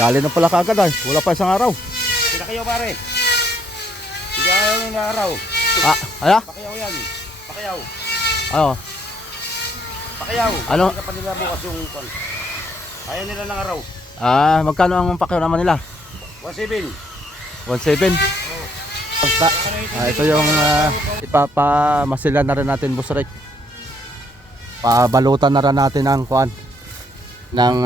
Dali na pala kagad ay. Wala pa isang araw. Sila kayo pare. Hindi ayaw yung araw. Ah, ala? Pakiyaw yan. Pakiyaw. Ano? Pakiyaw. Ano? Hindi pa nila bukas yung ayaw nila ng araw. Ah, magkano ang pakyaw naman nila? 1.7. 1.7. Ito yung ipapamasilan na rin natin, Boss Rick. Pabalutan na rin natin ang kuan ng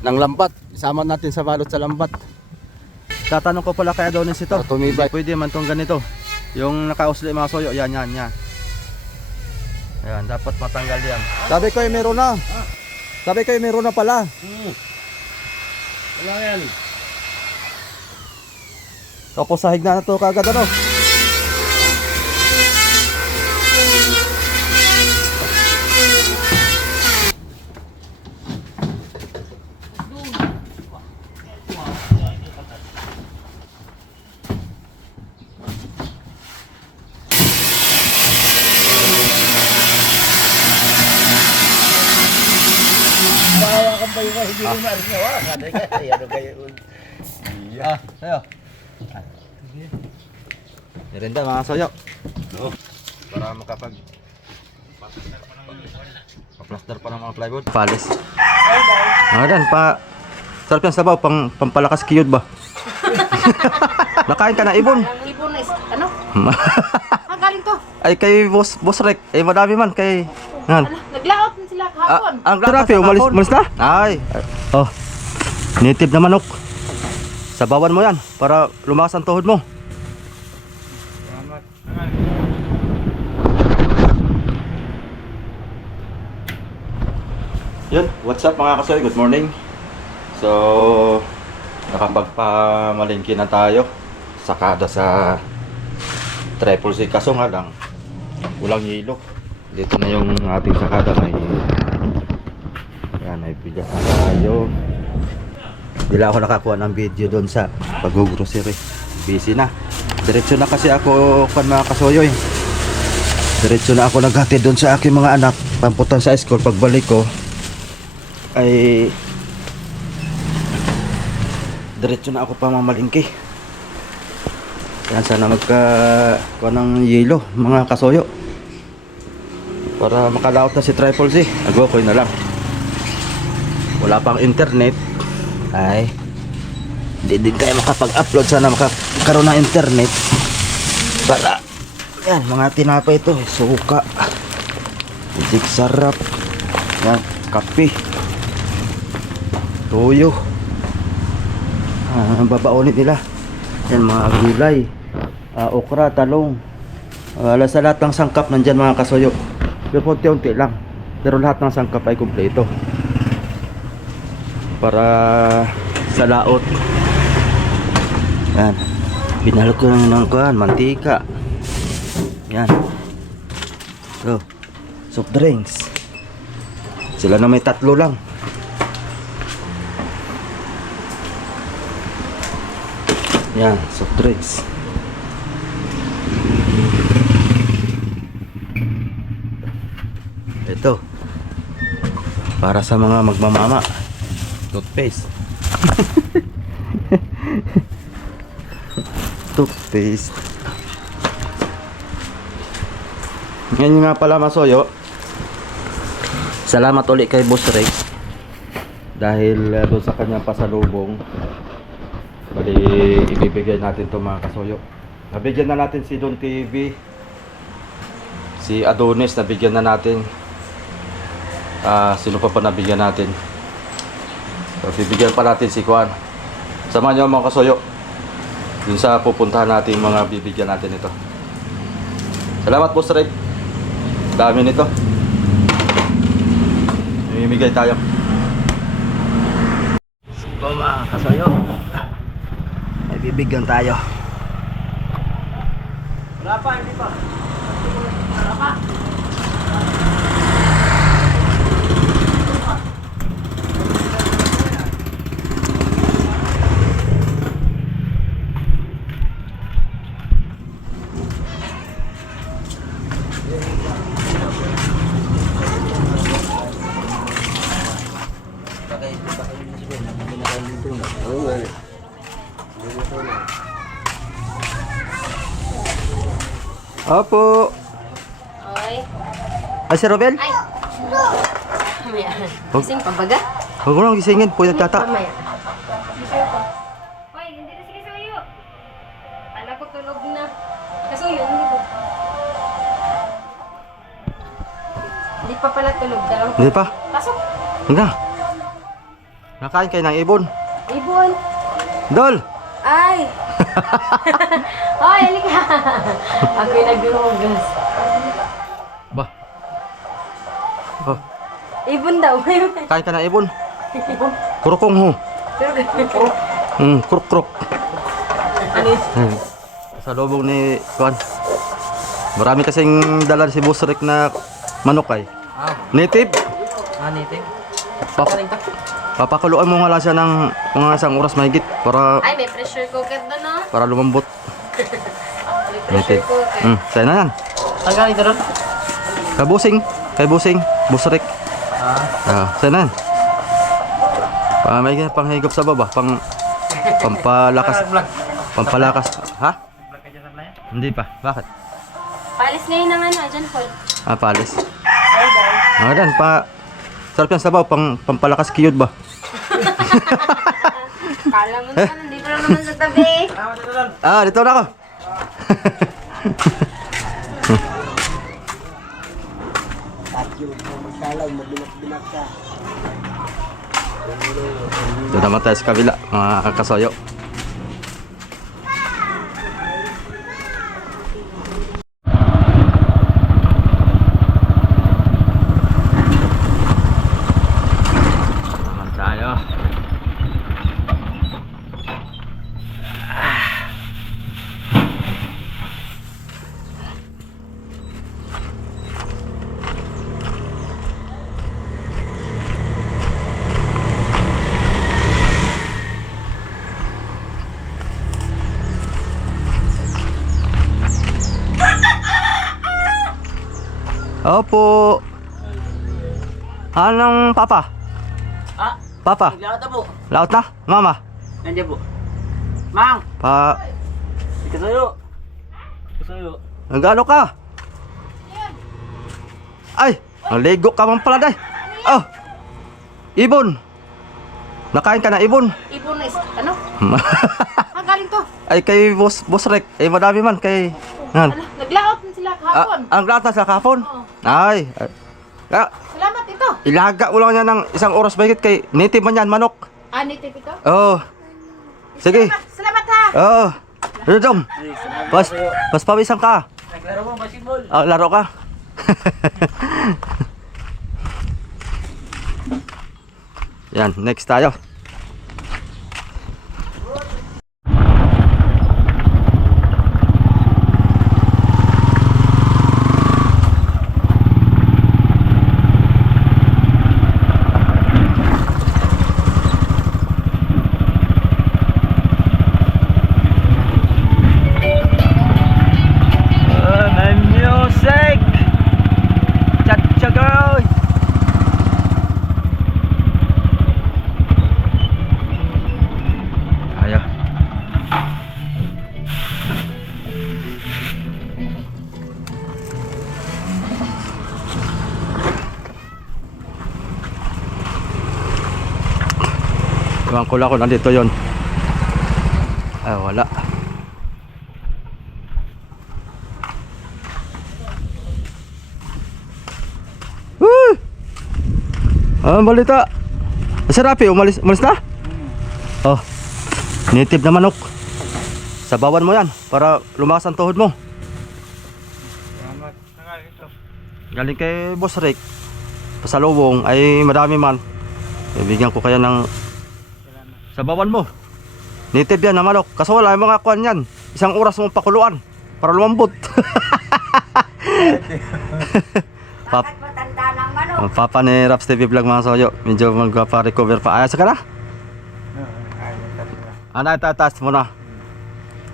lambat. Isama natin sa balot sa lambat. Tatanong ko pala kay Adonis ito. Tumibay. Pwede man tong ganito. Yung nakausli mga soyo, yan. Ayan, dapat matanggal yan. Sabi ko meron na. Sabi ko meron na pala. Wala yan. Tapos sahig na to kagad ano. Bawakan pa yung hindi mo maringawa. Ano kayo? Ah, sayo. Dirinda mga soyo. Oo. Para makapag pa-plaster pa ng mga plywood. Palis. Dan pa sarap yan sabaw pampalakas kiyod ba? Nakain ka na ibon. Ang ibon is, ano? Ang galing to. Ay kay Boss Rek, madami man kay Ano, naglaot na sila kahapon. Ang grabe, umalis na? Ay. Oh. Native na manok. Sabawan mo yan para lumakas ang tuhod mo. Yun, what's up mga kasoy? Good morning. So, nakapagpamalingki na tayo. Sakada sa Triple C. Kaso nga lang, walang hilo. Dito na yung ating sakada. May bigas na tayo. Hindi lang ako nakakuha ng video doon sa pag-grocery. Busy na. Diretso na kasi ako mga kasoyoy. Diretso na ako naghatid doon sa aking mga anak. Pamputan sa school. Pagbalik ko ay diretso na ako pamamalingki. Yan, sana magkakuha ng yelo mga kasoyo para makalaot na si Triple C. Nag-okay na lang. Wala pang internet ay hindi din kayo makapag-upload. Sana makakaroon ng internet para yan mga tinapay ito, suka, isik sarap, yan, kape, tuyo, ang babaonit nila yan, mga gulay, okra, talong, sa lahat ng sangkap nandyan mga kasoyo. Pero unti-unti lang, pero lahat ng sangkap ay kumpleto para sa laot. Yan, binalo ko ng mantika. Yan, so soft drinks sila na may 3 lang. Yan, soft drinks. Ito para sa mga magmamama, toothpaste. Toothpaste. Ngayon nga pala masoyo, salamat ulit kay Boss Ray dahil doon sa kanyang pasalubong. Bali ibibigay natin to mga kasoyo. Nabigyan na natin si Don TV, si Adonis nabigyan na natin. Sino pa nabigyan natin? So bibigyan pa natin si Juan. Samahan nyo mga kasoyo dun sa pupuntahan natin, mga bibigyan natin ito. Salamat Boss Ray. Dami nito. Mimigay tayo. So mga kasoyo, may bibigyan tayo. Wala pa, hindi pa. Wala pa. Opo. Oy. Ay, si Robel? Ay. Mamaya. Gising pa baga? Huwag mo lang gisingin. Puwi nagtata. Mamaya. Hoy, hindi na sige suyo. Kala ko tulog na. Kasuyo, hindi ko. Hindi pa pala tulog. Dalawang Hindi pa. pasok. Huwag na. Nakain kayo ng ibon. Ibon. Dol! Ay. Hoy, halika. Ako'y naghuhugas. Ba? Oh, Ibon daw. kain ka ng ibon. Ibon. Kurukong ho. Kruk-kruk. Ano yun? Sa lubong ni Juan. Marami kasing dala si Boss Rick na manok ay. Native. Native. Papakuluan mo nga lang siya ng mga isang oras mahigit para Ay, may pressure cooker doon, no? para lumambot. May pressure cooker. Sa'yo na yan. Saan galing doon? Kay Busing. Boss Rick. Sa'yo na yan. May panghigop sa baba. Pampalakas. Pampalakas. Ha? Hindi pa. Bakit? Palis ngayon ng ano, dyan, Paul. Palis. Dan, sarap yan sabaw, pampalakas kiyod ba? Kala mo naman, nandito lang naman sa tabi. Dito na ako. Doon naman tayo sa kabila, mga kakasoyo. Naman tayo. Opo. Anong papa? Papa? Lahat na po. Laot na? Mama? Nandiyan po. Mang! Ikasayo. Ikasayo. Nagano ka? Ay! Naligo ka man pala day. Oh! Ibon! Nakain ka na ibon? Ibon is, ano? Galing to. Ay kay Boss Rek. Madami man kay... Yan. Ala, naglaot na sila kahapon. Ang lahat na sa kahapon? Oo. Ay. Salamat ito. Ilaga mo lang yan ng isang oras mahigit kay native man yan, manok. Native ito? Oo. Sige. Salamat ha. Oo. Dom. Pas pawisan ka. Naglaro mo basketball. Laro ka. Yan, next tayo. May music. Cha-cha girl. Ayo. Ewan ko lang kung nandito yun. Ay, wala. Balita. Si Rapi, umalis na? Oh. Native na manok. Sabawan mo yan para lumakas ang tuhod mo. Galing kay Boss Rick. Pasalubong ay madami man. Bibigyan ko kaya ng sabawan mo. Native yan na manok. Kaso wala yung mga kuwan yan. Isang oras mong pakuluan para lumambot. Bakit matanda ng manok? Ang papa ni Raps TV Vlog mga soyo. Medyo magpa-recover pa. Ayos ka na? Itataas mo na.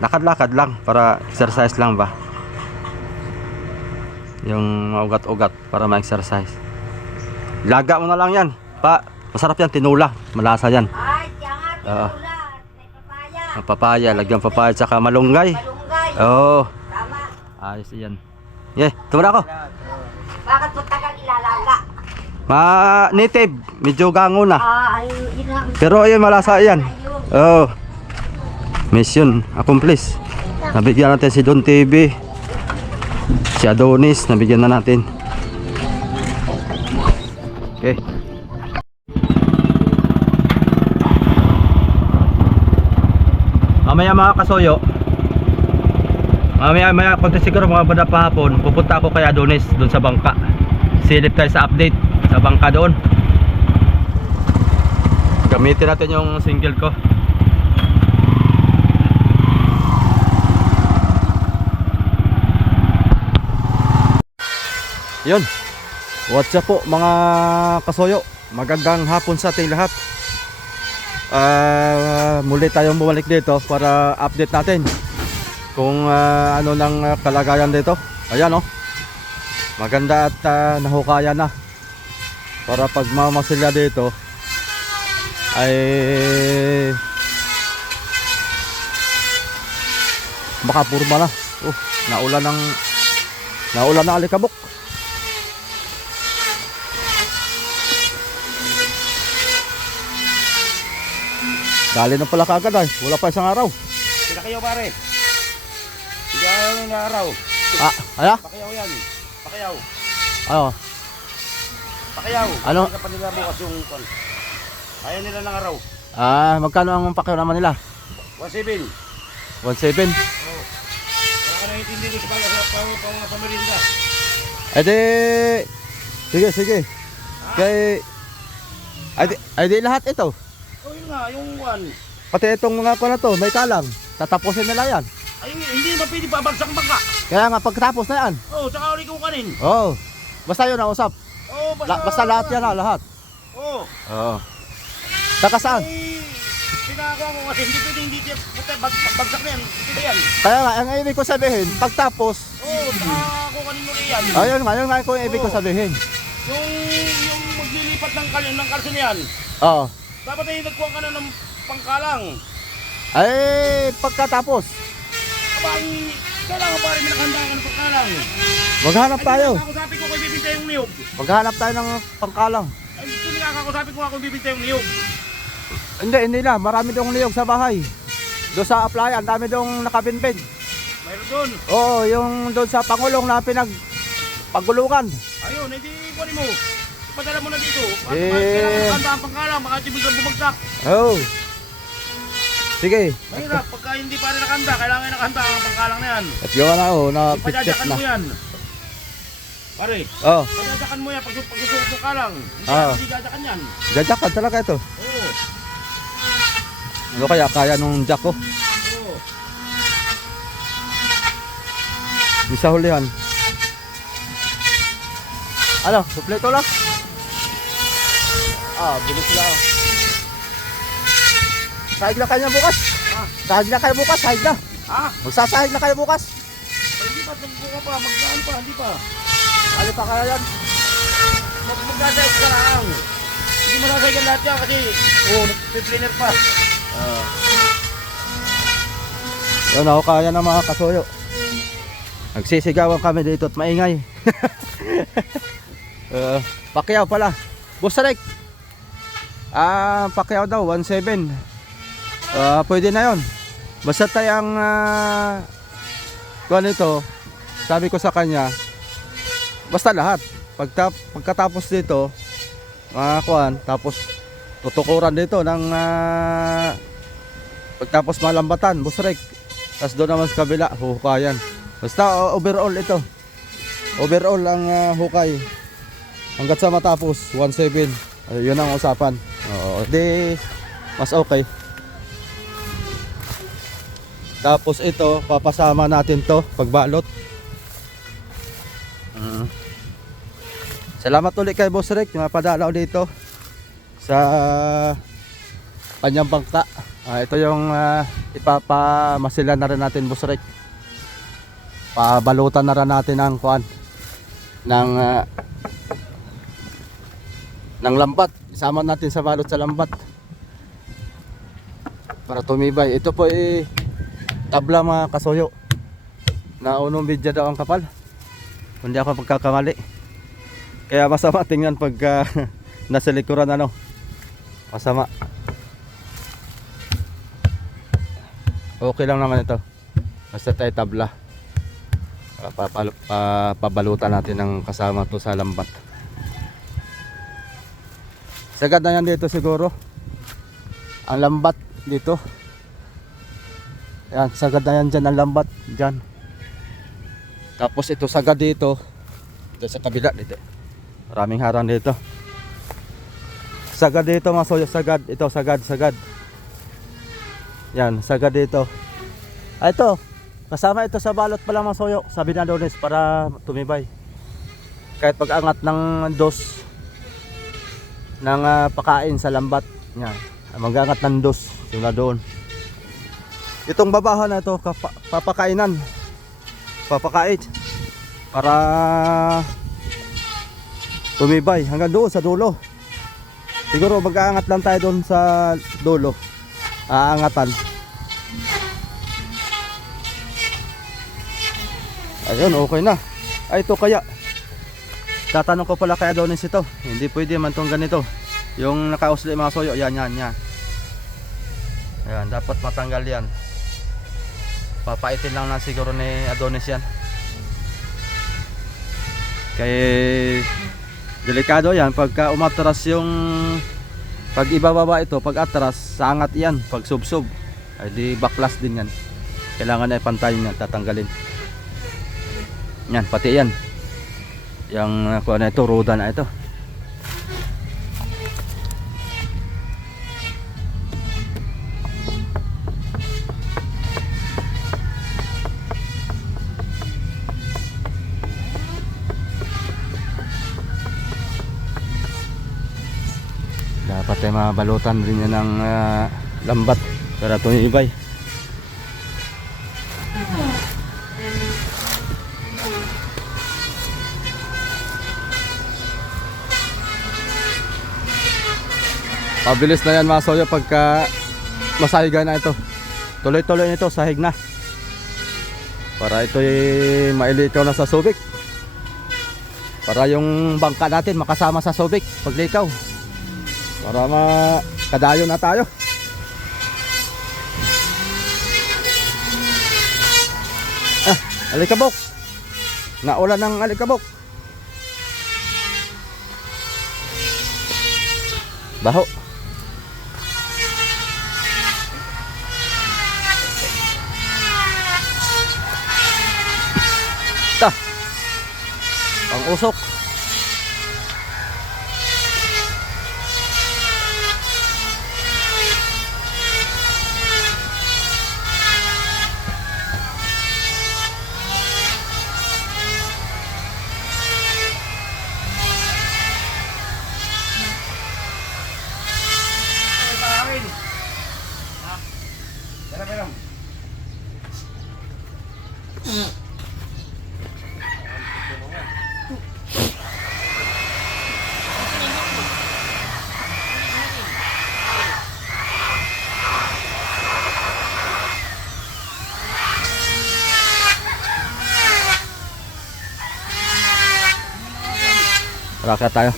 Lakad-lakad lang para exercise lang ba? Yung ugat-ugat para ma-exercise. Laga mo na lang yan. Masarap yan, tinula. Malasa yan. Ay, Oo. May papaya. Ang papaya, lagyan papaya tsaka malunggay. Malunggay. Oo. Tama. Ayos yan. Yeah, tumara ako. Bakit mo tagal ilalaga? Native, medyo gango na. Ayun, yun nga. Pero ayun, malasa yan. Oo. Mission accomplished. Nabigyan natin si Don TV. Si Adonis, nabigyan na natin. Okay. Mamaya mga kasoyo, mamaya konti siguro mga banda pa hapon, pupunta ako kay Adonis doon sa bangka. Silip tayo sa update sa bangka doon. Gamitin natin yung single ko. Yun. What's up po mga kasoyo? Magandang hapon sa ating lahat. Muli tayong bumalik dito para update natin kung ano nang kalagayan dito. Ayan oh. Maganda at nahukayan na. Para pag mamasilya dito ay makapurma na. Naulan ng alikabok. Dali na pala kagad ay. Wala pa isang araw. Pinakayaw pare. Hindi ayaw na yung araw. Ala? Pakayaw yan. Pakayaw. Ano? Pakayaw. Ano? Hindi ka pa nila bukas yung kon. Ayaw nila ng araw. Magkano ang pakyaw naman nila? 1.7. 1.7. Wala ka nang intindi ko sa mga pamirinda. Ede. Sige. Ay di lahat ito. Oh yun nga, yung one. Pati itong mga ko na to, may kalang. Tatapusin nila yan. Ay hindi naman pwede babagsak ang bangka. Kaya nga pagkatapos na yan. Oh, tsaka ulit kong kanin. Oo. Basta yun nausap. Oh, Basta lahat yan na, lahat. Oh. Oo. Taka saan? Ay, pinagawa ko kasi hindi pwede hindi bagsak na yan. Hindi yan. Kaya nga, ang ibig ko sabihin, pagtapos, Oh, tsaka ako kanin mo yan. ayun nga kung ibig ko sabihin. Yung maglilipat ng kalson yan. Oo. Dapat ay nagkuha ka na ng pangkalang. Ay, pagkatapos, Abang, kailangan pa rin nakahanda ka ng pangkalang. maghanap tayo. Nakakausapin ko kung ibibintay yung niyog. Maghanap tayo ng pangkalang. Ay, gusto nakakausapin ko nga kung ibibintay yung niyog. Hindi na. Marami dong niyog sa bahay. Doon sa applyan, dami dong nakabinbin. Mayroon doon. Oo, yung doon sa Pangulong na pinagpagulukan. Ayun, hindi kunin mo. Ipadala mo na dito. Eh. Kailangan nakahanda ang pangkalang, baka tibigyan bumagsak. Oo. Sige. Mahirap, pagka hindi pa rin nakahanda, kailangan nakahanda ang pangkalang na yan. At yun na na-pitcheck Ipadadakan na. mo yan. Pare, Oo. padadakan mo yan pag gusto mo kalang. Hindi dadakan yan. Jajakan talaga ito. Oo. Ano kaya nung jack ko? Oo. Isa hulihan. Ano? Kompleto lang? Bilis lang. Sahig na kayo bukas. Sahig na kayo bukas, sahig na. Magsasahig na kayo bukas. Hindi pa, nagbuka pa, magdaan pa, hindi pa. Ano pa kaya yan? Magdadayag ka lang. Hindi mo nasaygan lahat yan kasi, nag-planer pa. Yun ako kaya ng mga kasuyo. Nagsisigawan kami dito at maingay. Pakyaw pala. Busarek. Pakyaw daw 1.7. Pwede na yon. Basta tayong kuan ito. Sabi ko sa kanya, basta lahat. Pagkatapos dito, kuan, tapos tutukuran dito ng pagtapos malambatan, busrek. Tapos doon naman sa kabila, hukayan. Basta overall ito. Overall ang hukay. Hanggat sa matapos 1.7. Yun ang usapan. Oo, di mas okay. Tapos ito, papasama natin to pagbalot. Salamat ulit kay Boss Rick na padalaw dito sa kanyang bangka. Ito yung ipapamasilan na rin natin, Boss Rick. Pabalutan na rin natin ang kuan ng lambat. Isama natin sa balot sa lambat. para tumibay. Ito po tabla mga kasuyo. Naunong bidya daw ang kapal. Hindi ako pagkakamali. Kaya masama tingnan pagka nasa likuran ano. Masama. Okay lang naman ito. Basta tayo tabla. Pabalutan natin ng kasama to sa lambat. Sagad na yan dito siguro. Ang lambat dito. Yan, sagad na yan dyan ang lambat. Dyan. Tapos ito sagad dito. Ito sa kabila dito. Maraming harang dito. Sagad dito mga soyo. Sagad. Ito sagad. Yan, sagad dito. Ito. Kasama ito sa balot pala mga soyo. Sabi na Adonis para tumibay. Kahit pag-angat ng dos ng pakain sa lambat. Yan. Mag-angat ng dos. Yung na doon. Itong babahan na ito papakainan. Papakait. Para tumibay hanggang doon sa dulo. Siguro mag-aangat lang tayo doon sa dulo. Aangatan. Ayun, okay na. Ay, ito kaya. Tatanong ko pala kay Adonis ito. Hindi pwede man itong ganito. Yung nakausli mga soyo. Yan. Ayan, dapat matanggal yan. Papaitin lang na siguro ni Adonis yan. Kaya delikado yan. Pagka umatras yung... Pag ibababa ito, pag atras, sa angat yan. Pag subsub, ay di baklas din yan. Kailangan na ipantayin yan, tatanggalin. Yan, pati yan. Yung kuha na ito, roda na ito. Dapat ay mabalutan rin yan ng lambat para tumibay. Pabilis na yan mga soyo pagka masahigan na ito. Tuloy-tuloy nito, sahig na. Para ito mailikaw na sa subik. Para yung bangka natin makasama sa subik paglikaw. Para makadayo na tayo. Alikabok. Naulan ng alikabok. Baho. Pang usok. Rakyat tayo.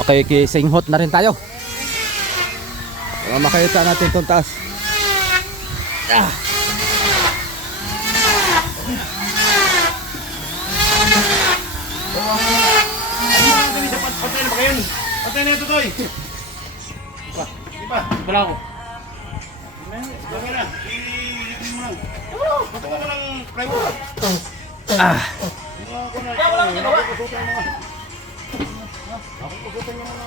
Makikisinghot na rin tayo. Para makita natin itong taas. Patay na ba kayo? Patay na ito, Toy! Iba, wala ko. Dami na. Iitin mo lang. Patuwa mo ng plywood. Wala kang ginawa. Ako pusutan yung mga...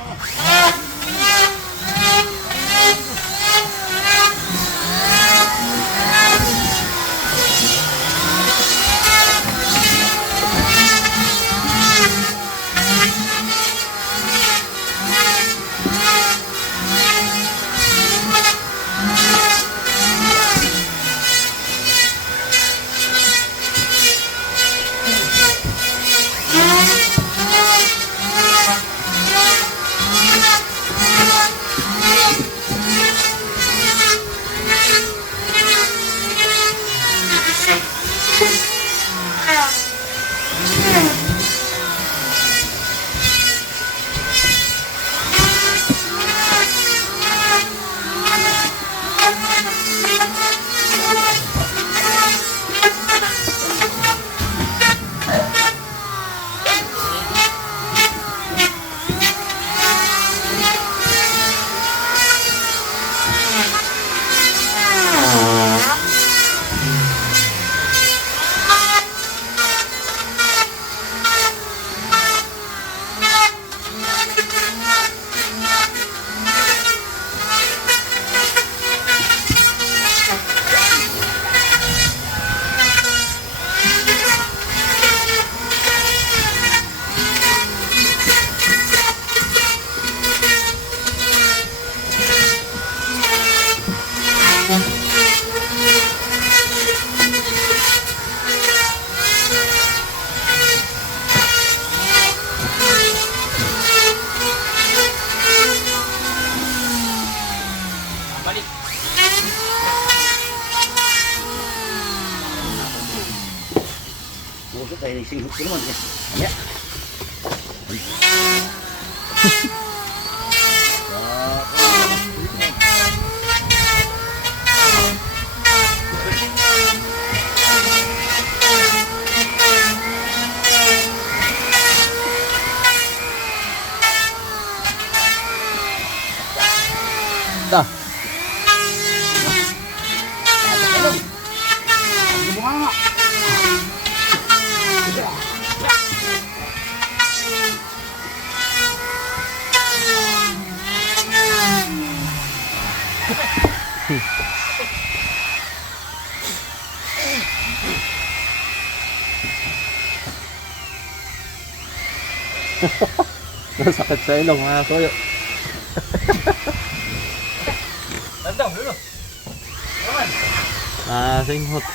Ay, singhot ko naman. Yeah. Da. Nasakit sa ilong mga kuya. Lantaw, lalo. Singhot.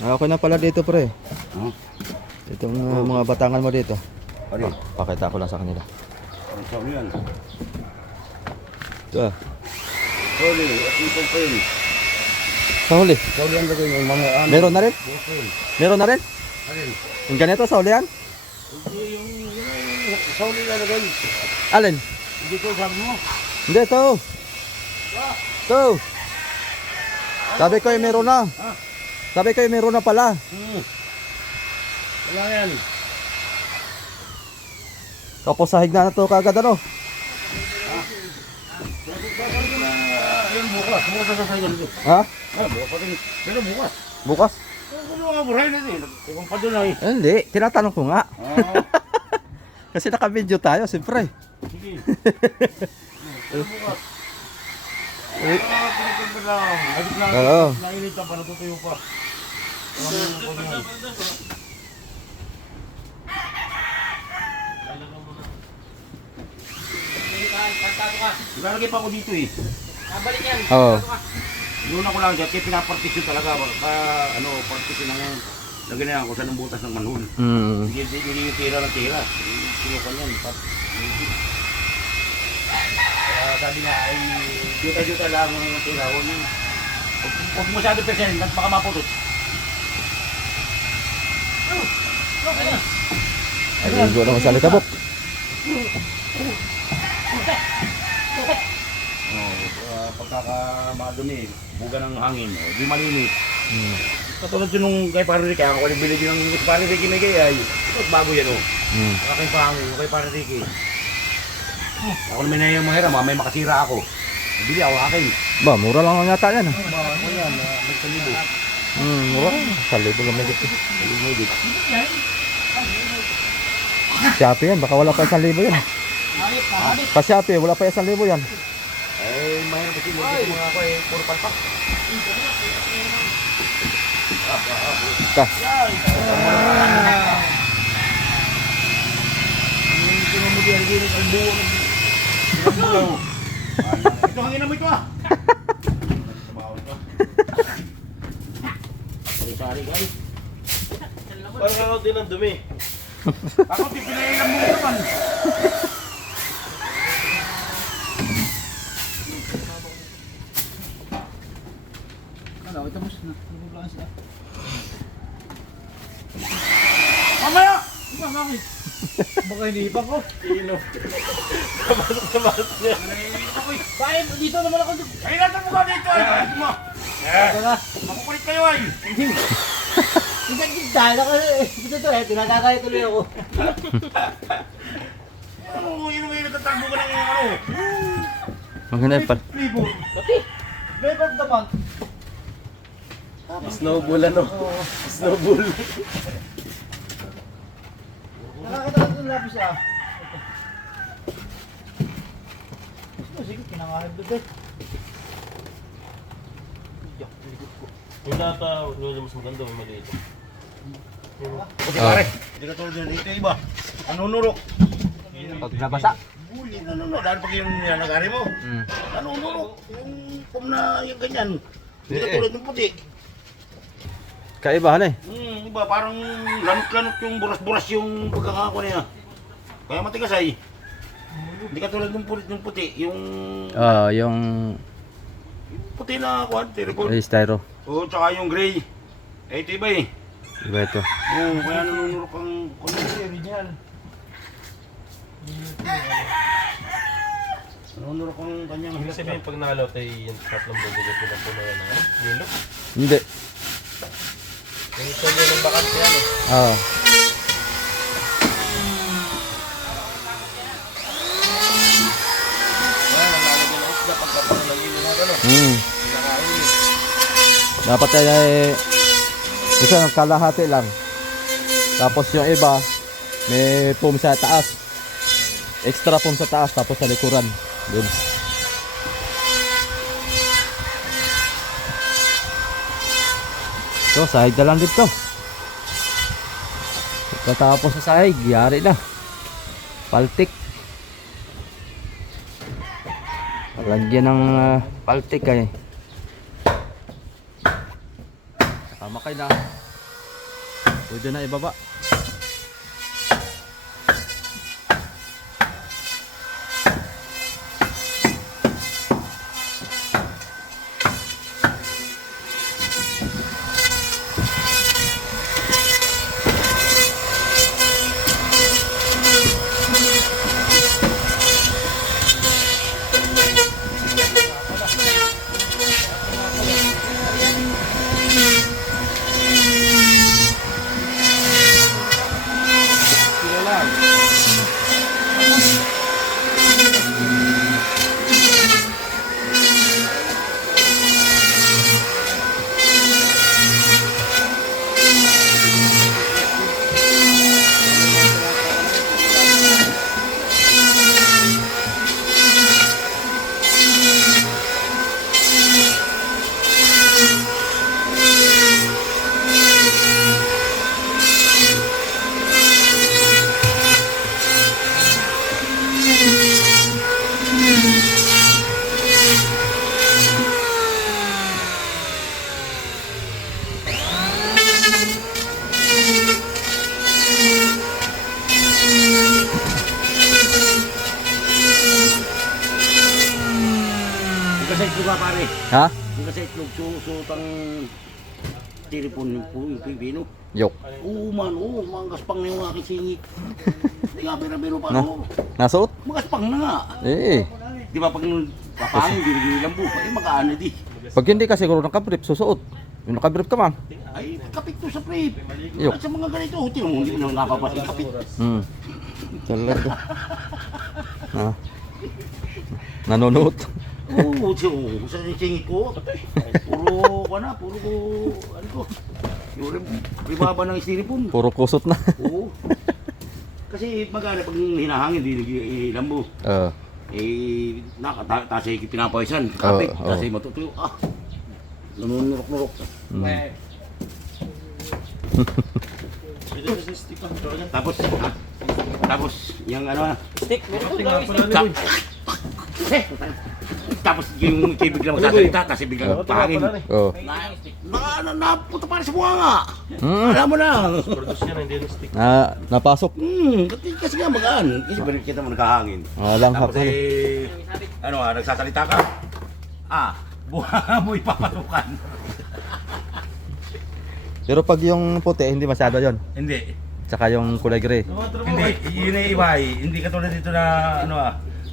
Okay na pala dito pre. Huh? Itong mga batangan mo dito. Ano? Pakita ko lang sa kanila. Ang sabi yan. Ito ah. Sorry, at ito pa yun. Sa huli. Sorry ang lagay yung mga ano. Meron na rin? Bukol. Meron na rin? Alin? Yung ganito sa hulihan? Yung sauli na lagay. Alin? Hindi ko sabi mo. Hindi, ito. Ito. Sabi ko yung meron na. Sabi ko yung meron na pala. Wala yan. Tapos sahig na to kagad ano? Ayun bukas. Bukas sa sayo nito. Ha? Bukas pa rin. Pero bukas. Bukas? Ano nga buray na din. Ibang pa doon ay. Hindi, tinatanong ko nga. Kasi naka-video tayo, siyempre. Sige. Bukas. Eh. Pinagpagpag lang. Agit na. Oo. Nainit pa. Natutuyo pa. Ilalagay pa ako dito eh. Oo. Yun ako lang dyan, kaya pinapartisyon talaga. Ano, partisyon ng lagyan na yan kung saan ang butas ng manhole. Hindi yung tira ng tira. Sinukan yan. Sabi nga ay juta-juta lang ang tira. Huwag masyado persen, baka maputot. Ayun, go naman sa litabok. Pagkakamadumi, buga ng hangin, di malinis. Katulad yun nung kay Pariricky, ako nabili din ng Pariricky may gayay. Ito bago yan o. Kay pangin, kay Pariricky. Ako naman na yung mahira, mamay makasira ako. Nabili ako akin. Ba, mura lang ang yata yan ah. Ako yan, may salibo. Mura. Salibo lang may gito. Salibo may gito. Shopee yan, baka wala pa 1,000 yan. Sa Shopee, wala pa 1,000 yan. Eh, mahirap kasi mo dito mga ako eh, puro palpak. Ka. Ito hangin na mo ito ah. Sorry guys. Parang ako din ang dumi. Ako pinailam mo naman. Ano, ito mas na. Mamaya! Bakit? Baka hindi pa ko. Ino. Kabasok niya. Bakit? Dito naman ako. Ay, natin mo ka dito ay. Bakit mo? Makukulit kayo ay. Dahil ako dito tinatagay tuloy ako. Ano, yun yung nagtatakbo ka ng ano. Maganda pa. Libo. Bebag naman. Snowball ano? Snowball. Nakakita ko itong lapis ah. Sige, kinangahib doon eh. Yung data, yung mas maganda, may maliit. Kasi pare, hindi ka tulad yun. Ito iba. Nanunurok. Pag nabasa. Hindi nanunurok. Dahil pag yung nagari mo. Nanunurok. Yung pum na yung ganyan. Hindi ka tulad ng puti. Kaibahan eh. Iba parang lanot-lanot yung buras-buras yung pagkakako niya. Kaya matigas ay. Hindi katulad ng puti, yung Yung puti na kuwan, tiripon. styro. Oo, tsaka yung gray. Eh, ito iba eh. Iba ito. Oo, kaya nanunurok ang Original. nanunurok ang kanyang Ibig hilas. sabihin pag nalaw tayo yung tatlong bubugot na po na yan, ha? Yelo. Hindi. Yung isa yun ang bakante yan eh. Oo. Kaya nalalagyan ng isda pagkapag ng ilo na gano'n. Nakahuli. Dapat ay isa kalahati lang. Tapos yung iba may foam sa taas. Extra foam sa taas tapos sa likuran. Doon. So, sahig na lang dito. Pagkatapos sa sahig, yari na. Paltik. Lagyan ng paltik ay. Kamakay na. Pwede na ibaba. Kasi ito ba pare? Ha? Yung kasi itlog susutang tiripon yung pipino. Yok. Oo man, oo, mangaspang na yung aking singit. Hindi nga biro pa Na? no. Nasuot? Mangaspang na nga. Eh. Di ba pag papangin, binigay lambu pa, eh magkaano di. Pag hindi ka siguro nakabrief, susuot. Yung nakabrief ka man. Ay, kapit to sa prep. Yok. At sa mga ganito, tingnan mo, hindi mo napapasin kapit. Talaga. Ah. Nanonood. Oo, sa singit ko. Puro ano ko. Yung ribaba ng istiripon. Puro kusot na. Oo. Kasi magana pag hinahangin, di lambu. Eh, kasi pinapawisan, kapit, Oo, oo. kasi matutuyo. Nanunurok-nurok. Tapos, yung ano, tapos yung kayo biglang magsasalita, kasi biglang pahangin. Oh. Napunta para sa buha nga. Alam mo na. Produce yan, hindi na stick. Napasok. Kasi nga magaan. Kasi balik kita mo nagkahangin. Langhap Tapos nagsasalita ka. Buha mo ipapasukan. Pero pag yung puti, hindi masyado yon. Hindi. Tsaka yung kulay gray. Hindi, yun ay iba eh. Hindi katulad dito na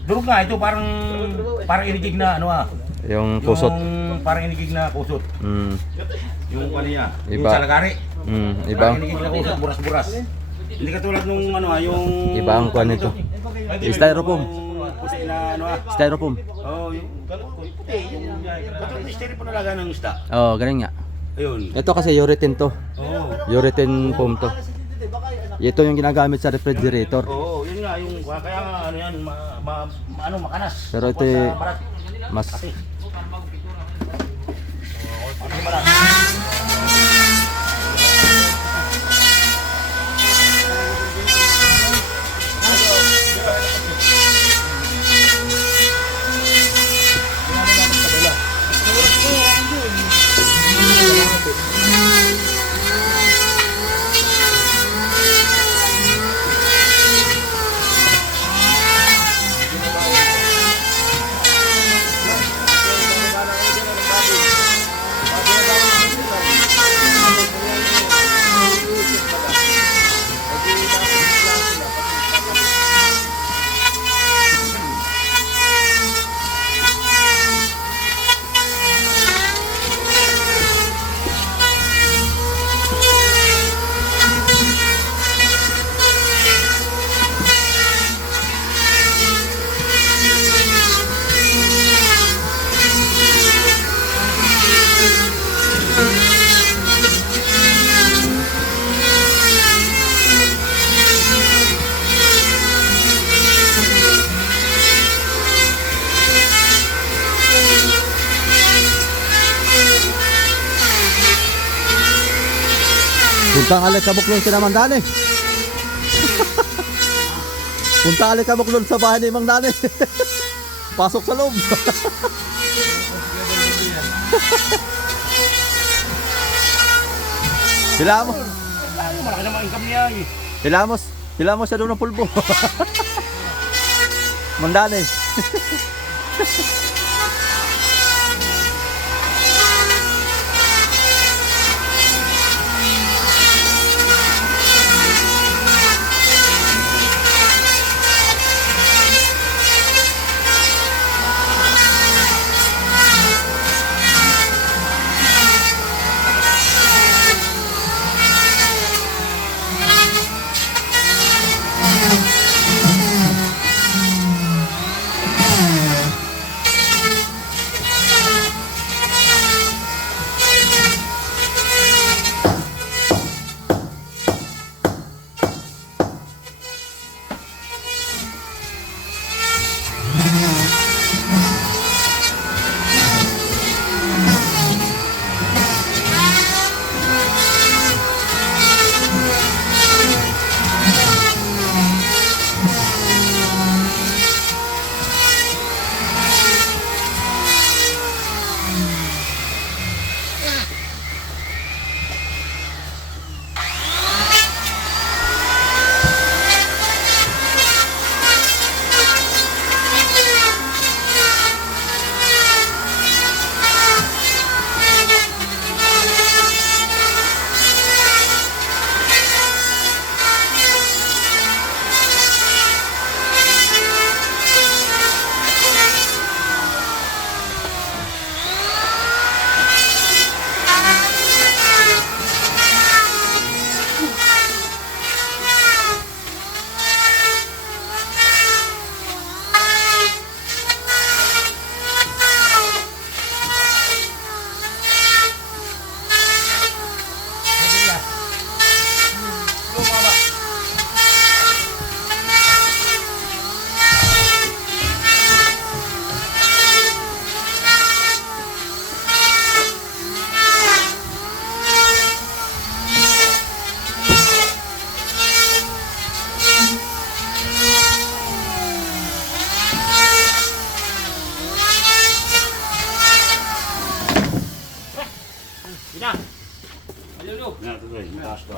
durog nga ito parang inigig na Yung kusot. Yung parang inigig na kusot. Yung ano niya. Yung Iba. salagari. Ibang Parang inigig na kusot, buras-buras. Hindi katulad nung yung iba ang kuan nito. Styrofoam. Puti na Styrofoam. Oh, yung puti. Yung katulad ng styrofoam na laga ng isda. Oh, galing nga. Ayun. Ito kasi urethane to. Oo. Urethane foam to. Ito yung ginagamit sa refrigerator. Oo, yun nga yung kaya nga ano yan makanas. Pero ito Sa barat. mas Kasi Punta ang Alikabuklon si Mang Dani. Punta Alikabuklon sa bahay ni Mang Dani. Pasok sa loob. Hilamos. Malaki naman income niya eh. Hilamos siya doon ng pulbo. Mang Dani. Yan, tuloy. Taas to.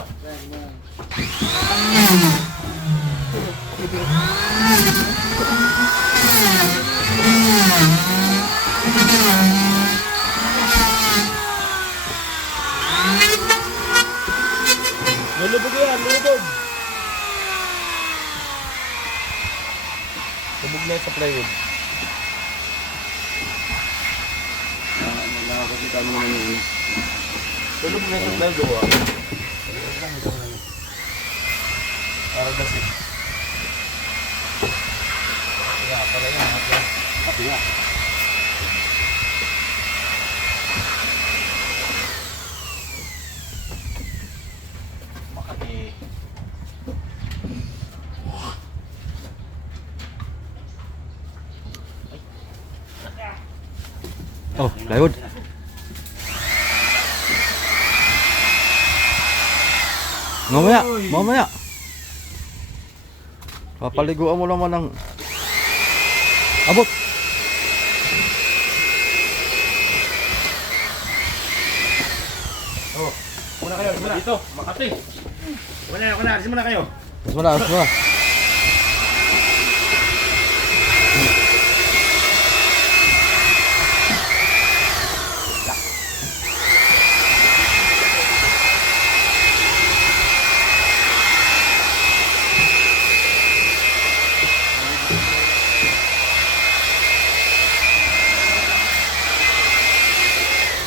Lulubog yan, lulubog. Lubog na sa plywood. Nakakakita mo naman yun. Lulubog na sa plywood. Para gasip. Kaya pala yan. Pati nga. Makati. Oh, plywood. Mamaya. Papaliguan mo naman ng abot. Muna kayo, muna. Dito, Makati. Muna, alisin muna kayo. Mas muna.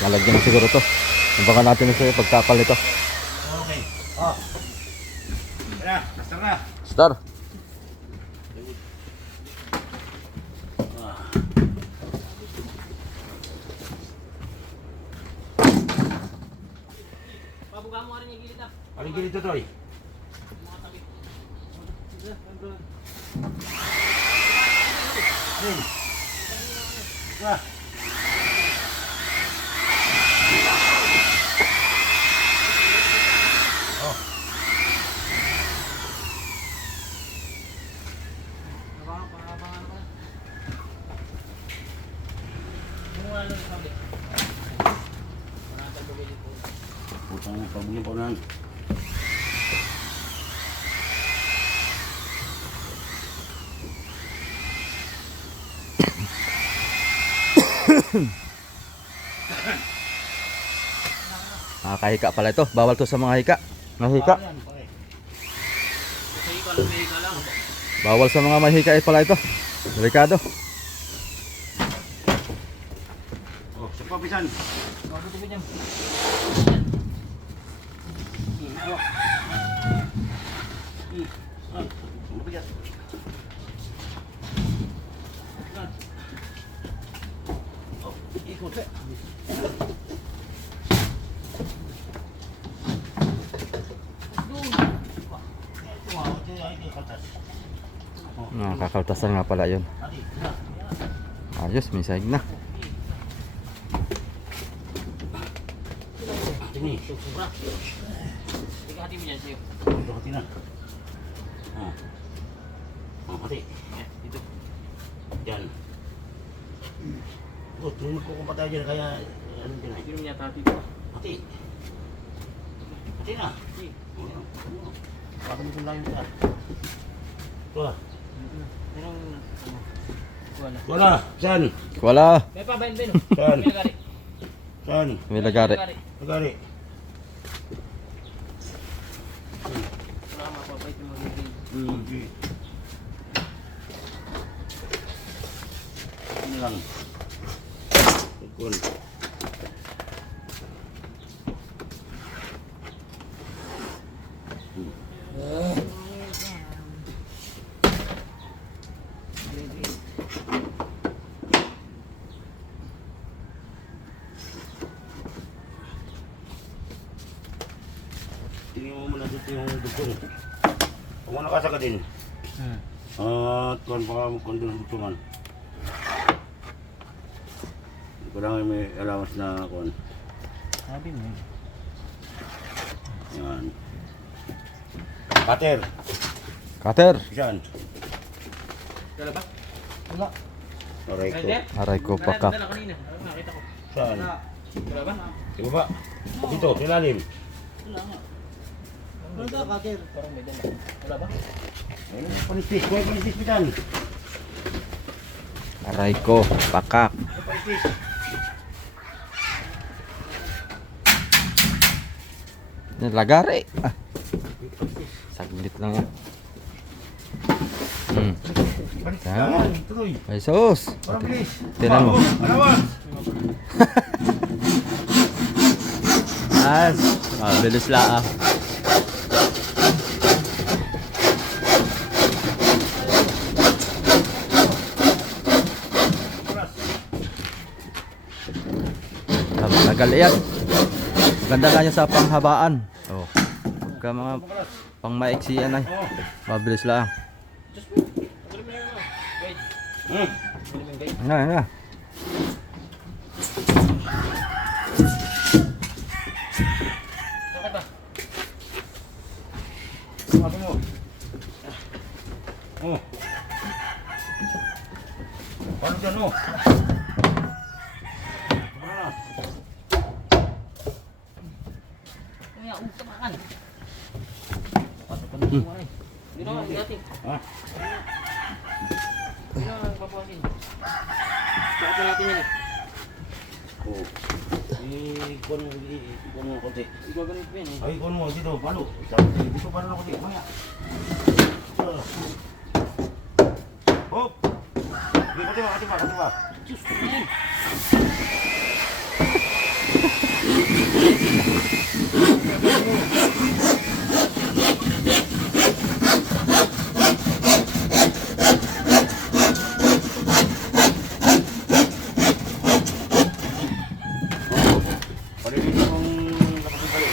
Lalagyan na siguro to. Abangan natin sa pagkapal nito. Okay. Kaya, basta na. Star. Aling gilid to, Toy. Putang pagbunyang paunahan. Kahika pala ito. Bawal to sa mga hika. Mga hika. Bawal sa mga mahika pala ito. Delikado. Oh, sa papisan. Mabigat. Oh, ikot eh. Kakaltasan nga pala yun. Ayos, may sahig na. Sini. Hati mo dyan sa'yo. Ito hati na. Oh. Oh, hati. Dito. Yan. Oh, tunod ko kung patay dyan kaya ano dyan ay. Hindi mo niya hati ko. Hati. Hati na. Baka mo kung layo ka. Ito ah. Merong wala. Wala. Saan? Wala. May pa bayan din. Saan? May lagari. Saan? May lagari. Nagari. Wala ka mapapait yung mga hindi. Hindi. Ano lang. Tukun. Tingnan mo muna dito yung dugtong. Kung ano kasaka din. At kung baka magkondo ng dugtungan. Kailangan may allowance na kung. Sabi mo. Yan. Cutter. Cutter. Saan? Dala ba? Wala. Aray ko. Aray ko, pakak. Dala kanina. Nakita ko. Saan? Dala ba? Di ba ba? Dito, silalim. Wala ka, Kater. Parang may dala. Wala ba? Ayun, panitis. May panitis pitan. Aray ko, pakak. Panitis. Lagari. Saglit lang yan. Panitis. Tama. Yan, tuloy. Ay sus. Parang bilis. Tinan mo. Allowance. As. Bilis lang. Tagal yan. Ganda nga niya sa panghabaan. Oh. Pagka mga pang maiksiyan ay. Mabilis lang. Wala mo na yun. Wait. Hmm. Wala mo yung guide. Nga. Bakit ba? Sabi mo. Oh. Paano dyan, oh? Wala na. Kaya utamakan. Hindi naman, hindi natin. Ha? Hindi naman papawasin. Sakot na natin yan eh. Oh. Ikon mo konti. Ikaw ganit pa yan eh. Ay, ikon mo dito, palo. Dito palo na konti. Maya. Hop! Hindi, kati ba? Diyos ko na yan. Palilitin kong nakapagpalo.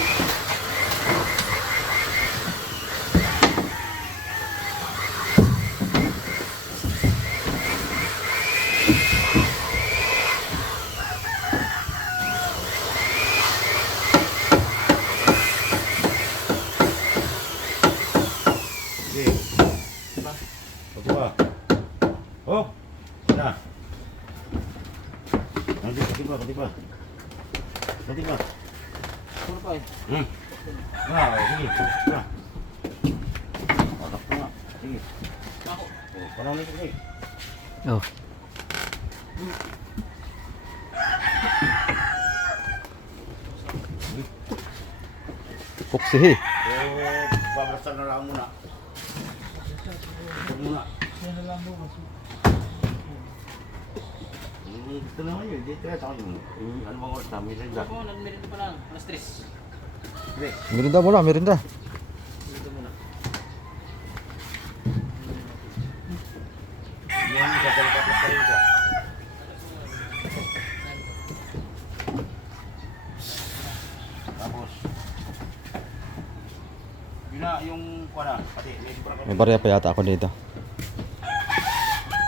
Pati pa. Pati pa. Ano pa eh? Hmm. Sige. Tara. Patak pa nga. Sige. Ako. Parang nito eh. Oh. Puksihi. Babrasan na lang muna. Ito muna. Yan na lang bukas. Ito naman yun. Dito kaya sa akin. Ano bang oras na? Merinda. Ako, nagmerin pa lang. Alas 3. Sige. Merinda muna, merinda. Dito muna. Yan, isa sa lipat pa rin siya. Tapos, yun na yung kuha na. Pati, may sobra ka. May barya pa yata ako dito.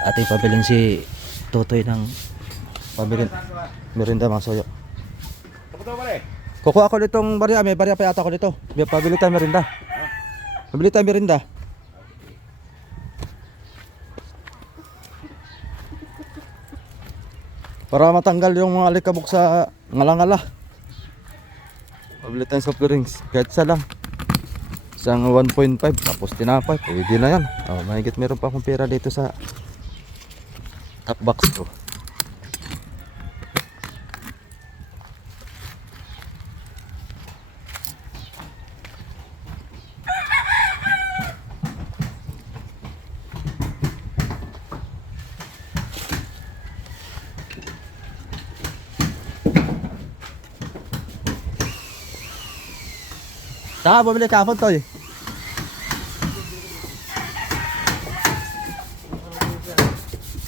Ate, pabiling si Totoy ng merinda mga soyo. Tapos ito pala eh. Kukuha ako nitong barya, may barya pa yata ako dito. May pabili tayo merinda. Pabili tayo merinda. Para matanggal yung mga alikabok sa ngala-ngala. Pabili tayong soft drinks. Kahit isa lang. Isang 1.5 tapos tinapay. Pwede na yan. Oh, mahigit meron pa akong pera dito sa top box ko. Saka bumili ka ako, Toy.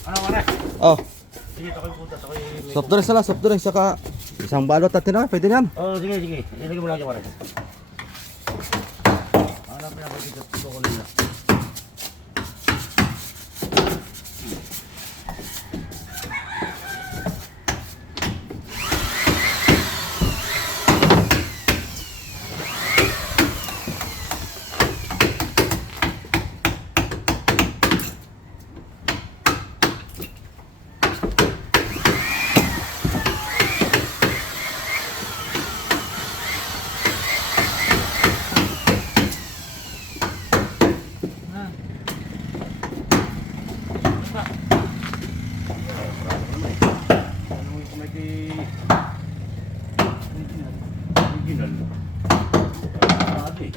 Ano pare? Oh, Sige, takoy putas. Takoy. soft drinks na lang, soft drinks. Saka isang balot at tinapay. Pwede na yan. Oh, sige, sige. Ilagay mo lang siya pare. Alam mo na ba dito? Ito ko nila. Ano yung kumay kay... Original. Ate.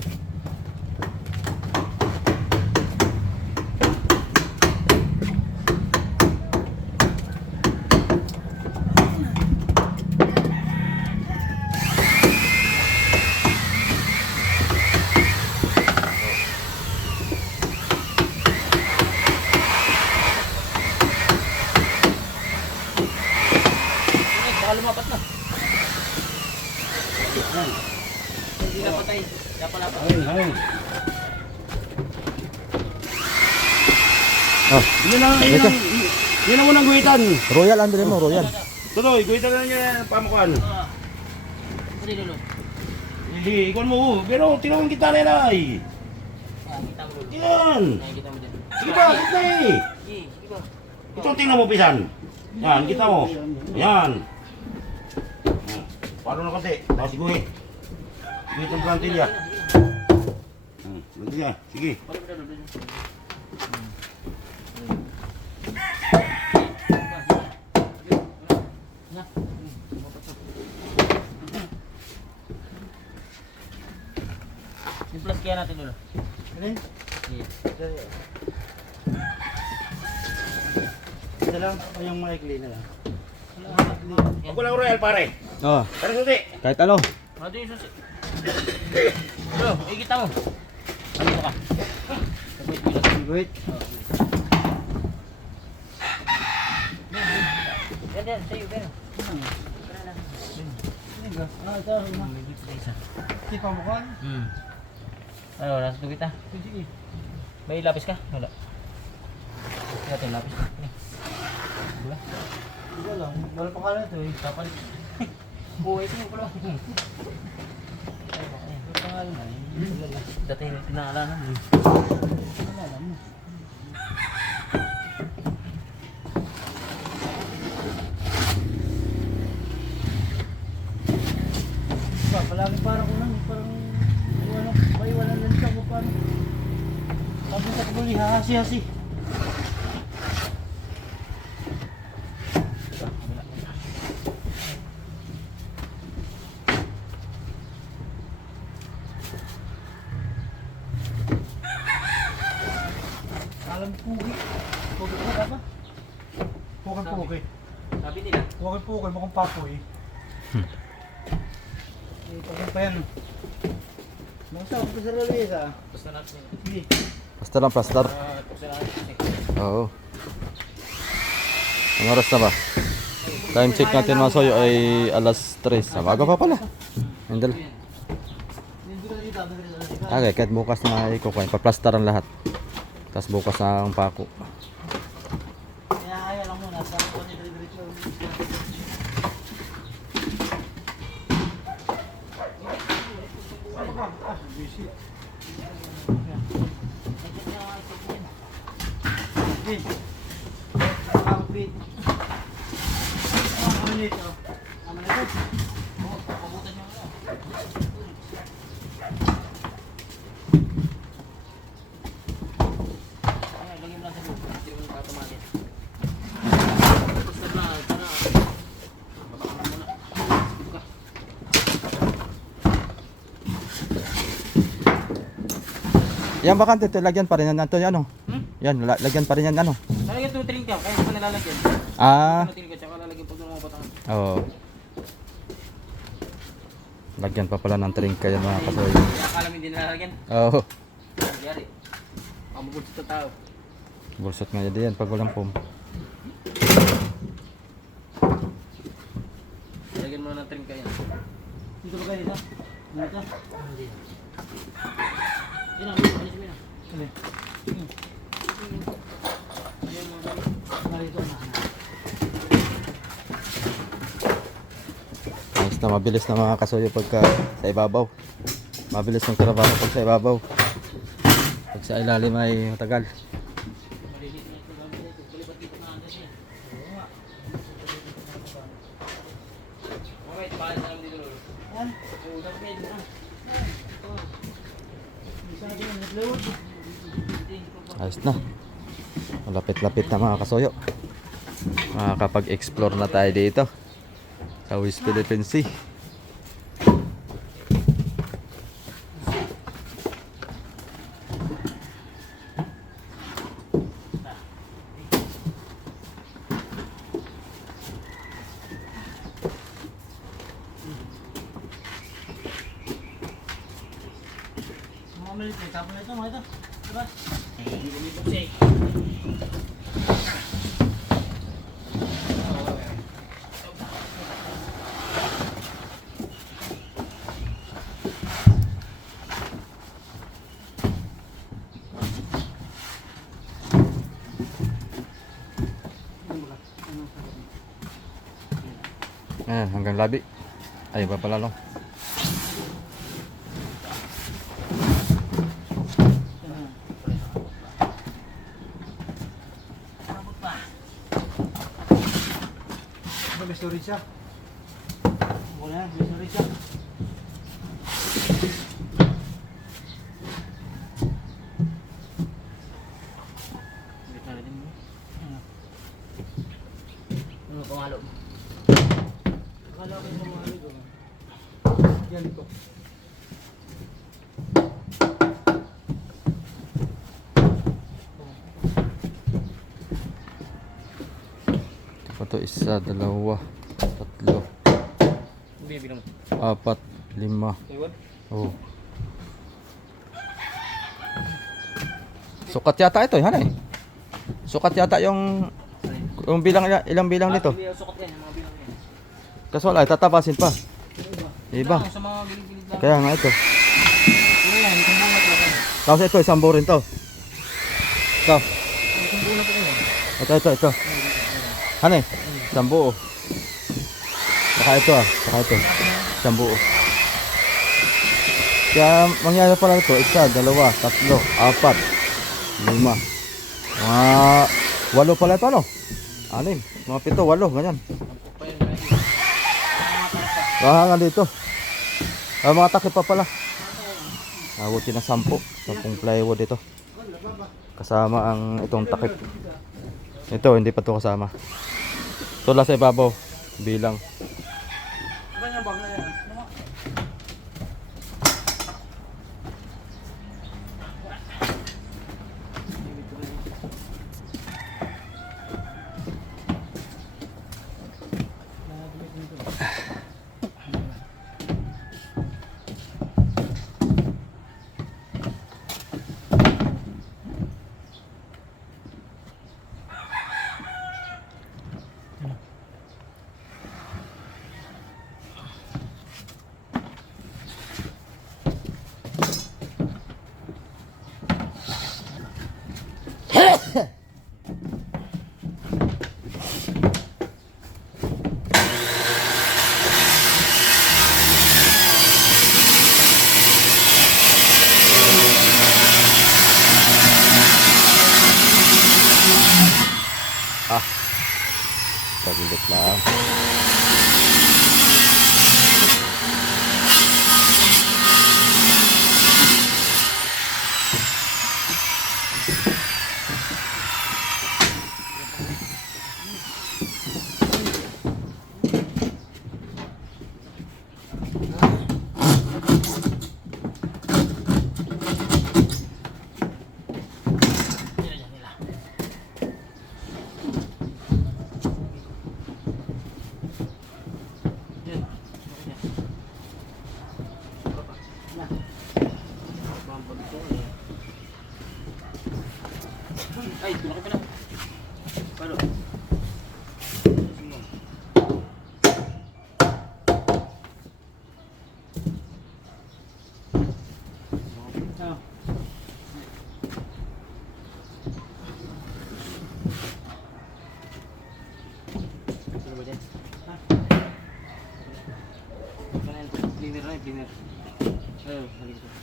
Baka lumapat na. Hindi na patay. Napalapat. Ayun. Oh, Yun ang, yun ang unang guhitan. Royal, andre mo, Royal. Tuloy, guhitan na niya yung pamukuan. Hindi lolo. Hindi, ikaw mo. Pero tinawang kita na ay. Kita mo lolo. Yan. Nakikita mo dyan. Sige ba, kita eh. Sige, sige ba? Ito tingnan mo pisan. Yan, kita mo. Yan. Paano na kasi? Tapos guhit. Guhit ang plantilya. Plantilya, sige. Yung plus kaya natin lolo. Sige. Ito lang, o yung maikli na lang. Ako lang royal pare. Oh, Pero suti. kahit ano. Ano yung susi? Lolo, ikita mo. Ano ka? Wait. Yan, sa'yo, pero. Ah, ito. Hindi pa mukhang. Ano, nasa to kita? Sige. May lapis ka? Wala. Wala tayong lapis. Wala. Wala lang. Wala pa ka na ito eh. Kapalit. Buhay ko yung pala. Pangalan na eh. Dati pinaalanan mo. Pangalan mo. Palagi parang parang maiwanan lang siya kung paano. Sabi sa kabuli, hahasi-hasi. Alam pugi. Pugi ko ba? Puki. Sabi nila. Puki, mukhang papoy. Ito pa yan. Masa ako sa Rolisa. Basta natin. Sige. Basta lang plaster. Basta natin. Oo. Ang oras na ba? Time check natin mga soyo ay alas 3. Amaga pa pala. Handle. Okay, kahit bukas na ikukuha. Pa-plaster ang lahat. Tapos bukas na ang pako. Kaya lang muna. Sa ako ni diretso. Busy. Hey. Outfit. Ano nito? Ano nito? Pabutan niyo ako. Ay, lagyan mo lang sa loob. Hindi mo automatic. Basta na, para. Babaka mo muna. Dito ka. Yan bakante ito, lagyan pa rin yan nato yan ano. Yan, lagyan pa rin yan ano. Lalagyan ito ng trinka, kaya hindi pa nilalagyan. Ah, Ito ng trinka, tsaka lalagyan pag doon mga batangan. oo. Lagyan pa pala ng trinka yan mga kasoy. Akala mo hindi nilalagyan. Oo. Nangyari. Pamukod sa tao. Bulsot nga yan pag walang foam. Lagyan mo ng trinka yan. Dito ba kayo dito? Dito? Yan ang alis mo yan. Ano? Narito na. Ayos na, mabilis na mga kasoyo pagka sa ibabaw. Mabilis ng trabaho pag sa ibabaw. Pag sa ilalim ay matagal. Mamaya, tibahan na lang dito lolo. Yan. Oo, dapat kayo dito. Isa na din. Nagload. Ayos na. Malapit-lapit na mga kasoyo. Makakapag-explore na tayo dito sa West Philippine Sea. Mga malit. Tapos na ito. Mga ito. Diba? Hindi ko dito siya. Ayan, hanggang labi. Ay, ba pala lang. May storage siya. Wala. May storage siya. Bit na rin mo. Ano pangalo mo? Akala ko yung mga ito. Yan ito. Ito isa, dalawa, tatlo, Hindi, bilang. 4, 5. Iwan? Oh. Sukat yata ito, hanay. Sukat yata yung bilang, ilang bilang nito. Hindi yung sukat yan, yung mga bilang yan. Kaso wala, tatapasin pa. Iba. Sa mga bilig-bilig lang. Kaya nga ito. Ano yan, isang bunga talaga. Tapos ito, isang buo rin to. Ito. Isang bunga pa rin. Ito. Hanay, isang buo. Saka ito saka ito. Isang buo. Kaya mangyari pala ito, 1, 2, 3, 4, 5. Mga 8 pala ito, ano? 6, mga 7, 8, ganyan. Pa yun, ganyan. Baka nga dito. Mga takip pa pala. Abuti na 10 plywood ito. Kasama ang itong takip. Ito hindi pa to kasama. Ito lang sa ibabaw bilang. Ganyan ba? Ganyan. Saglit lang. Ay, tulaki pa na. Paano? Cleaner na, cleaner. Halika ko.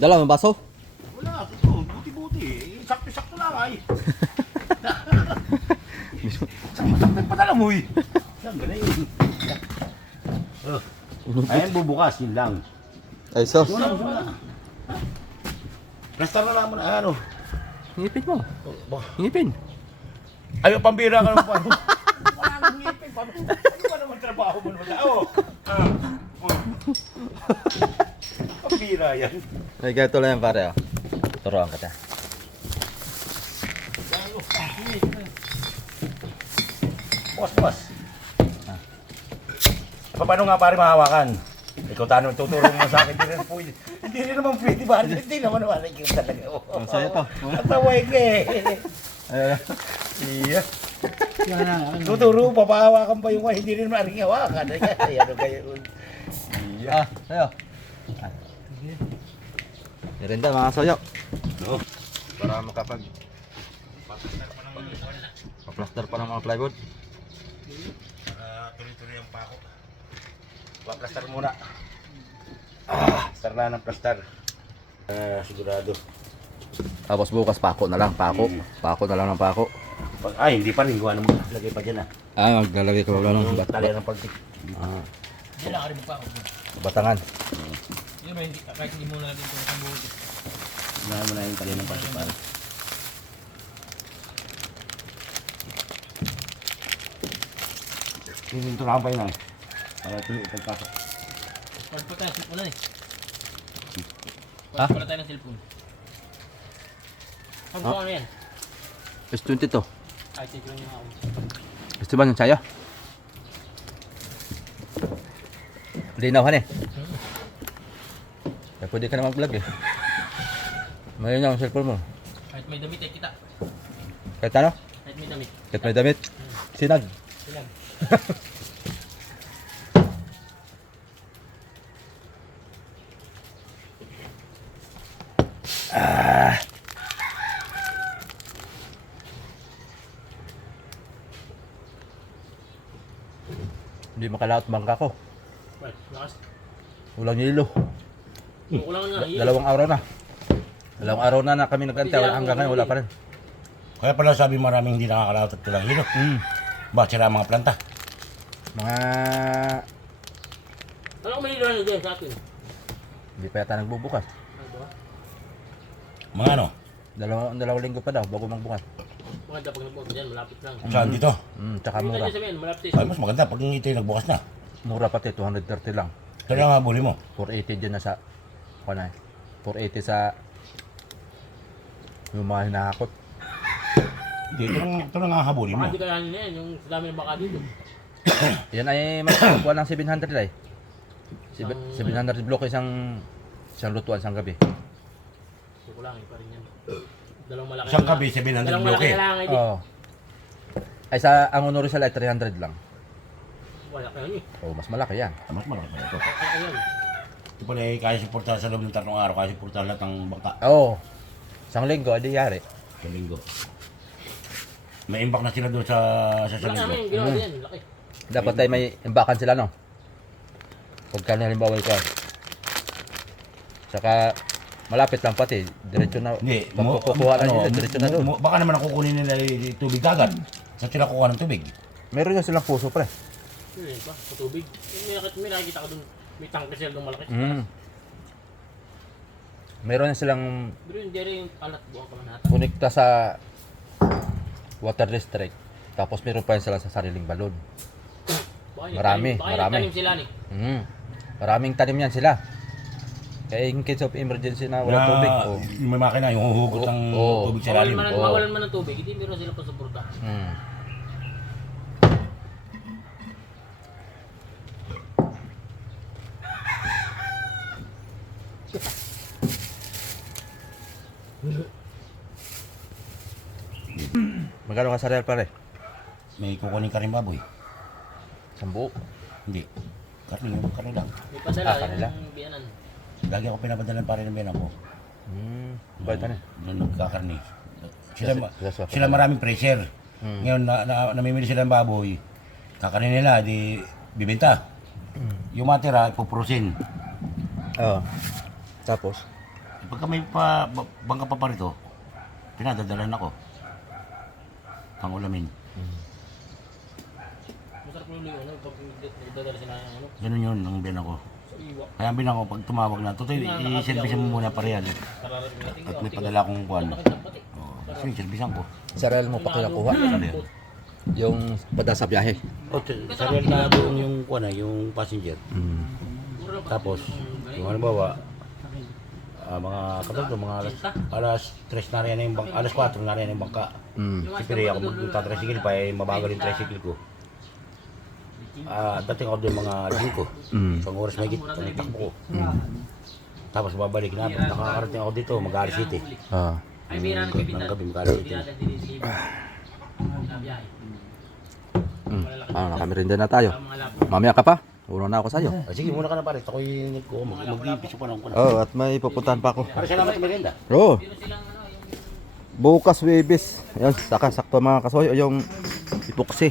Dala mo baso? Wala, ito, buti-buti. Sakto-sakto lang ay. Sakto-sakto padala mo eh. Yan, ganun yun. Ayan, bubukas, yun lang. Ay sos. Wala. Plaster na lang mo na, ano. Ngipin mo. Ngipin. Ayaw, pambira ka naman pa. Wala nang ngipin. Ano ba naman trabaho mo naman? Pambira yan. Ay ganito lang yan pare. Oh. Turuan kita. Boss. Paano nga pare mahawakan? Ikaw tanong, tuturo mo sa akin. Hindi rin naman pwede ba? Hindi naman yung talaga. Ang saya to. Nataway ka eh. Iya. Yan na. Tuturo, papahawakan pa yung hindi rin maring hawakan. Ano kayo? Iya. Sayo. Merinda mga soyo. No. Para makapag pa-plaster pa ng mga plywood. Tuloy-tuloy ang pako. Pa-plaster muna. Plaster na ng plaster. Sigurado. Tapos bukas pako na lang, pako. Pako na lang ng pako. Ay, hindi pa rin. Gawa naman. Lagay pa dyan ah. Maglalagay ko lang ng Talya ng pagtik. Diyan lang ka rin pa ako. batangan. Yun ba, hindi, kahit hindi muna natin ito sa buhok. Unahan mo na yung talya ng pagtik pare. Pininturahan pa yun ah. Para tuloy pagpasok. Pagpagkasip mo na eh. Ha? Wala tayo ng cellphone. Ang Ha? ano yan? S22. Ay, take lang yung ako. Gusto ba ng saya? Linaw han eh. Kaya pwede ka na mag-vlog eh. Mayroon ang cellphone mo. Kahit may damit ay kita. Kahit ano? Kahit may damit. Kahit may damit. Sinag. Silag. Hindi makalaot bangka ko. Well, lakas. Walang yelo. Kukulangan nga. Dalawang araw na. Dalawang araw na kami nagkantay. Hanggang ngayon wala pa rin. Kaya pala sabi maraming hindi nakakalaot at tulang hilo. Ba, sira ang mga planta. Mga... Ano kung may hilo dyan sa akin? Hindi pa yata nagbubukas. Ano ba? Mga ano? Dalawang linggo pa daw bago magbukas. Mga dapat nagbukas dyan, malapit lang. Saan dito? Tsaka Hindi mura. na sabihin, malapit Ay, mas maganda pag ito yung nagbukas na. Mura pati, 230 lang. Kaya nga buli mo. 480 dyan na sa... Ano eh. 480 sa... Yung mga hinahakot. Hindi, ito lang nga habulin mo. Baka di kayanin na yan, yung dami ng baka dito. Yan ay magkakuha ng 700 ay. 700 block isang lutuan isang gabi. Kukulangin pa rin yan. Dalawang malaki. Isang kabi, 700 Dalawang bloke. malaki na lang ay di. Oo. Ay sa ang Honor Rizal ay 300 lang. Wala kayo niyo. Oh, mas malaki yan. Mas malaki pa ito. Kaya yan. Ito pala ay kaya suportahan sa loob ng 3 araw, kaya suportahan lahat ng bangka. Oo. Isang linggo, adi yari. Sa linggo. May imbak na sila doon sa Wala linggo. namin, ginawa yan. Laki. Dapat ay may imbakan sila no. Pagka halimbawa ikaw. Saka malapit lang pati, diretso na. Hindi, Kukuha na nila, diretso na doon. baka naman ang kukunin nila yung tubig dagat. Saan sila kukuha ng tubig? Meron yan silang puso pre. Yun pa, sa tubig. May nakikita ka doon, may tangke sila doon malaki. Meron yan silang Pero yung dere yung alat buwang kamanata. kunikta sa water district. Tapos meron pa yan sila sa sariling balon. Marami, Baka marami. tanim sila ni. Maraming tanim yan sila. Kaya in case of emergency na wala tubig. Oh. Yung may makina, yung huhugot ng Oo. tubig sa lalim. Mawalan man ng tubig, hindi meron sila pa suporta. Magkano ka sa real pare? May kukunin ka rin baboy. Sambu. Hindi. Karni lang. May padala kanila? yung biyanan. Lagi ako pinapadalan pa rin ng biyanan ko. Bait ano? Doon nagkakarni. Yes, Sila maraming pressure. Ngayon, namimili sila ng baboy. Kakanin nila, di bibenta. Yung matira, ipuprosin. Oo. Tapos? Pagka may bangka pa rito, pinadadalan ako. Pangulamin. Masarap yung liyo, ano, pag nagdadala sila ng ano, Ganun yun ang biyanan ko. sa iwa. Kaya ang biyanan ko, pag tumawag na, tutoy, i-service mo muna pa rin. Kararating natin At may padala akong kuwan. pati. So, servisan ko. Sa real mo pa kinakuha. Yung pada sa biyahe. Sarili na doon yung kuwan yung passenger. Tapos, yung halimbawa, mga katulad, mga alas 3 na rin yung bangka, alas 4 na rin yung bangka. Siyempre ako magtatricycle pa, mabagal yung tricycle ko. Dating ako doon mga 5. Isang oras may ang takbo ko. Tapos babalik na, nakakarating ako dito, Mag-Ari City. Ay, bira ng kapitan. Ng gabi, Mag-Ari City. Nakamerinda na tayo. Mamaya ka pa? Uno na ako sa'yo. Sige, muna ka na pare, ako'y mag-iipiso pa lang ko na. Oo, at may pupuntahan pa ako. Para salamat sa merienda. Oo. Bukas Webes. Ayun, sakto mga kasoy. Yung epoxy.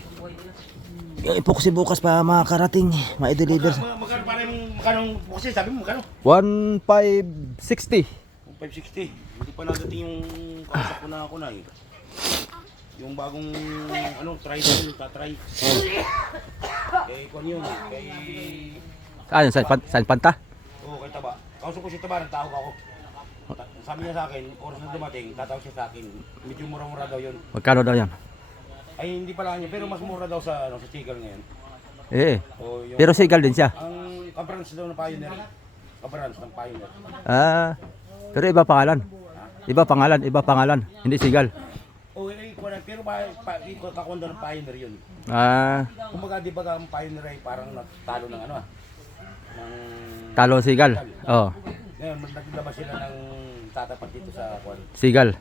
Yung epoxy bukas pa makakarating. Ma-deliver. Magkano bukas sabi mo, magkano? 1,560. 560. Hindi pa nadating yung kausap ko na ako na eh. Yung bagong try doon, tatry. Kung yun, Saan panta? Oo, kay Taba. Kausap ko si Taba, nagtawag ako. Sabi niya sa akin, oras na dumating, tatawag siya sa akin. Medyo mura-mura daw yun. Magkano daw yan? Ay, hindi pala niya, pero mas mura daw sa Seagull ngayon. Eh. O, yung, Pero sigal din siya. ang conference daw na Pioneer, Kabarans ng Pioneer. Ah, pero iba pangalan. Iba pangalan. Hindi Sigal. O, pero kakwanda ng Pioneer yun. Ah, Kumbaga, di ba ang Pioneer ay parang natalo ng ano ng Talon Sigal. Oh, ngayon, naglabas sila ng tatapat dito sa kwan. Sigal.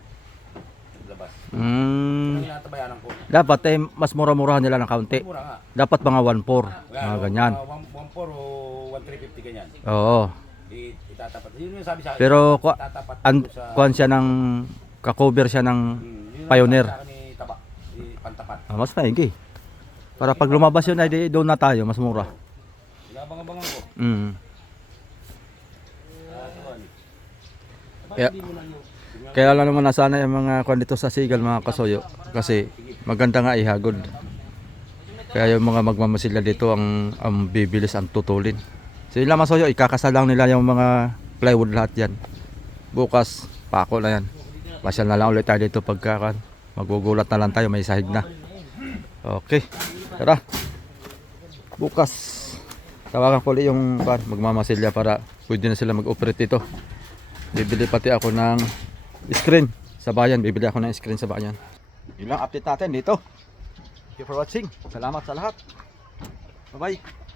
Naglabas. Mm, Yung natabayanan ko. dapat mas mura-murahan nila ng kaunti. Mura nga. Dapat mga 1.4, mga ganyan. 1.4 o 1.350 ganyan. Oo. Itatapat. Yun yung sabi sa akin. Pero Tatapat dito sa... kuan siya ng kakover siya ng yun ang Pioneer. sabi sa akin ni Taba. Pantapat. Mas maigi. Para pag lumabas yun ay doon na tayo, mas mura. Abang-abangan ko. Mm. Tuwan. Kaya, kaya lang naman nasana yung mga kwan dito sa Sigal mga kasuyo. Kasi maganda nga ihagod. Kaya yung mga magmamasilya dito ang bibilis, ang tutulin. So yun lang mga kasuyo, ikakasal lang nila yung mga plywood lahat yan. Bukas, pako na yan. Pasyal na lang ulit tayo dito pagka magugulat na lang tayo, may sahig na. Okay, tara. Bukas, tawagan ko ulit yung magmamasilya para pwede na sila mag-operate dito. Bibili pati ako ng screen sa bayan. Bibili ako ng screen sa bayan. Yun lang update natin dito. Thank you for watching. Salamat sa lahat. Bye bye.